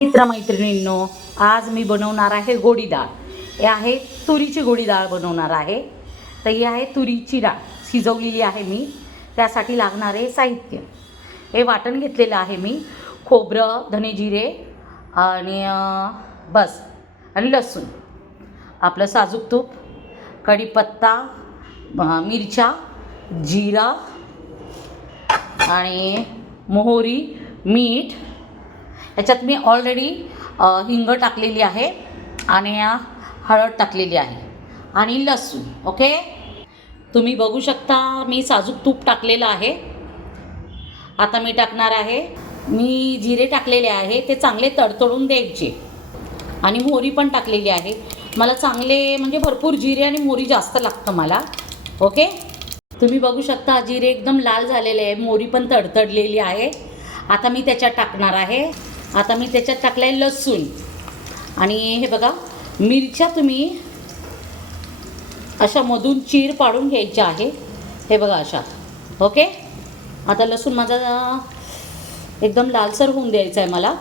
मित्रमैत्रिणींनो, आज मी बनवणार आहे गोडी डाळ. हे आहे तुरीची गोडी डाळ बनवणार आहे. तर ही आहे तुरीची डाळ शिजवलेली आहे मी. त्यासाठी लागणारे साहित्य हे वाटण घेतलेलं आहे मी. खोबरं, धने, जिरे आणि बस आणि लसूण, आपलं साजूक तूप, कढीपत्ता, मिरच्या, जिरा आणि मोहरी, मीठ. याच्यात मी ऑलरेडी हिंग टाकलेली आहे आणि हळद टाकलेली आहे आणि लसूण. ओके, तुम्ही बघू शकता मी साजूक तूप टाकलेलं आहे. आता मी टाकणार आहे, मी जिरे टाकलेले आहे, ते चांगले तडतडून द्यायचे आणि मोहरी पण टाकलेली आहे. मला चांगले म्हणजे भरपूर जिरे आणि मोहरी जास्त लागतं मला. ओके, तुम्ही बघू शकता जिरे एकदम लाल झालेले आहे, मोहरी पण तडतडलेली आहे. आता मी त्याच्यात टाकणार आहे. आता मी त्याच्यात टाकलं आहे लसूण आणि हे बघा मिरच्या तुम्ही अशा मधून चीर पाडून घ्यायच्या आहे. हे बघा अशा. ओके, आता लसूण माझा एकदम लालसर होऊन द्यायचा आहे मला.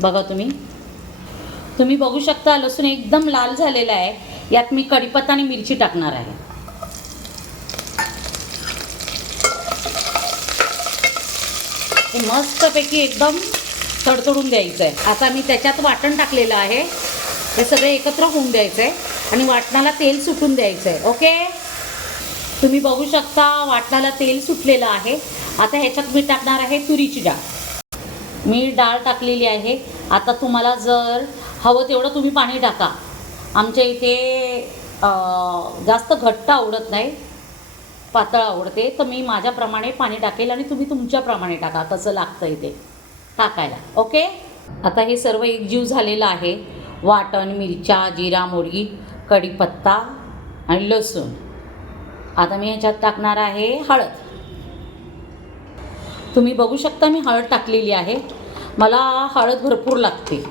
बघा तुम्ही बघू शकता लसूण एकदम लाल झालेला आहे. यात मी कढीपत्ता आणि मिरची टाकणार आहे. हे मस्तपैकी एकदम तडतडून द्यायचं आहे. आता मी त्याच्यात वाटण टाकलेलं आहे. हे सगळे एकत्र होऊन द्यायचं आहे आणि वाटणाला तेल सुटून द्यायचं आहे. ओके, तुम्ही बघू शकता वाटणाला तेल सुटलेलं आहे. आता ह्याच्यात मी टाकणार आहे तुरीची डाळ. मी डाळ टाकलेली आहे. आता तुम्हाला जर हवं तेवढं तुम्ही पाणी टाका. आमच्या इथे जास्त घट्ट आवडत नाही, पातळ आवडते, तर मी माझ्याप्रमाणे पाणी टाकेल आणि तुम्ही तुमच्याप्रमाणे टाका कसं लागतं इथे टाकायला. ओके, आता हे सर्व एकजीव झालेलं आहे. वाटण, मिरच्या, जिरा, मोहरी, कढीपत्ता आणि लसूण. आता मी ह्याच्यात टाकणार आहे हळद. तुम्ही बघू शकता मी हळद टाकलेली आहे. मला हळद भरपूर लागते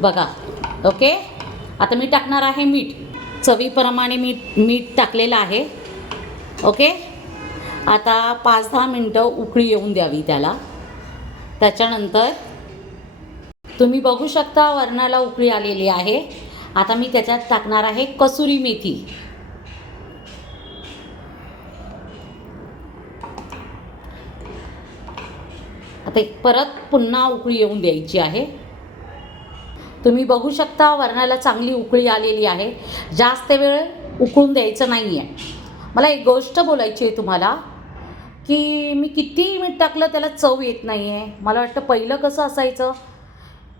बघा. ओके, आता मी टाकणार आहे मीठ. चवीप्रमाणे मीठ टाकलेलं आहे. ओके, आता 5-10 मिनटं उकळी येऊन द्यावी त्याला. त्याच्यानंतर तुम्ही बघू शकता वरणाला उकळी आलेली आहे. आता मी त्याच्यात टाकणार आहे कसुरी मेथी. आता परत पुन्हा उकळी येऊन द्यायची आहे. तुम्ही बघू शकता वरणाला चांगली उकळी आलेली आहे. जास्त वेळ उकळून द्यायचं नाही आहे. मला एक गोष्ट बोलायची आहे तुम्हाला की मी किती मीठ टाकलं त्याला चव येत नाही आहे. मला वाटतं पहिलं कसं असायचं,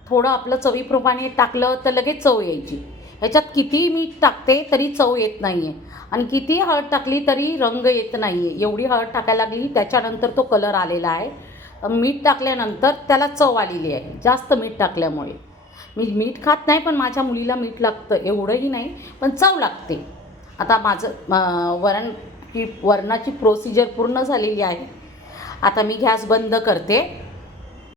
थोडं आपलं चवीप्रमाणे टाकलं तर लगेच चव यायची. ह्याच्यात किती मीठ टाकते तरी चव येत नाही आहे आणि किती हळद टाकली तरी रंग येत नाही आहे. एवढी हळद टाकायला लागली त्याच्यानंतर तो कलर आलेला आहे. मीठ टाकल्यानंतर त्याला चव आलेली आहे जास्त मीठ टाकल्यामुळे. मी मीठ खात नाही पण माझ्या मुलीला मीठ लागतं, एवढंही नाही पण चव लागते. आता माझं वरणाची प्रोसिजर पूर्ण झालेली आहे. आता मी गॅस बंद करते.